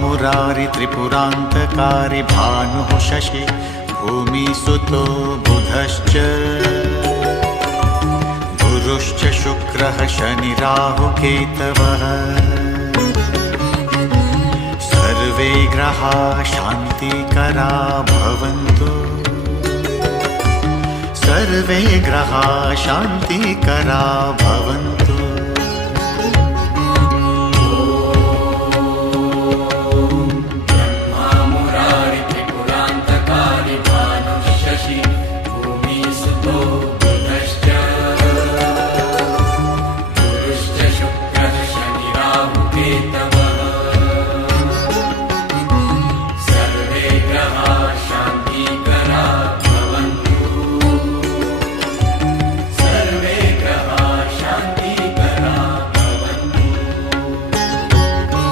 मुरारि त्रिपुरान्तकारि भानुः शशि भूमिसुतो बुधश्च गुरुश्च शुक्रः शनिराहुकेतवः सर्वे ग्रहाः शान्तिकरा भवन्तु सर्वे ग्रहाः शान्तिकरा भवन्तु।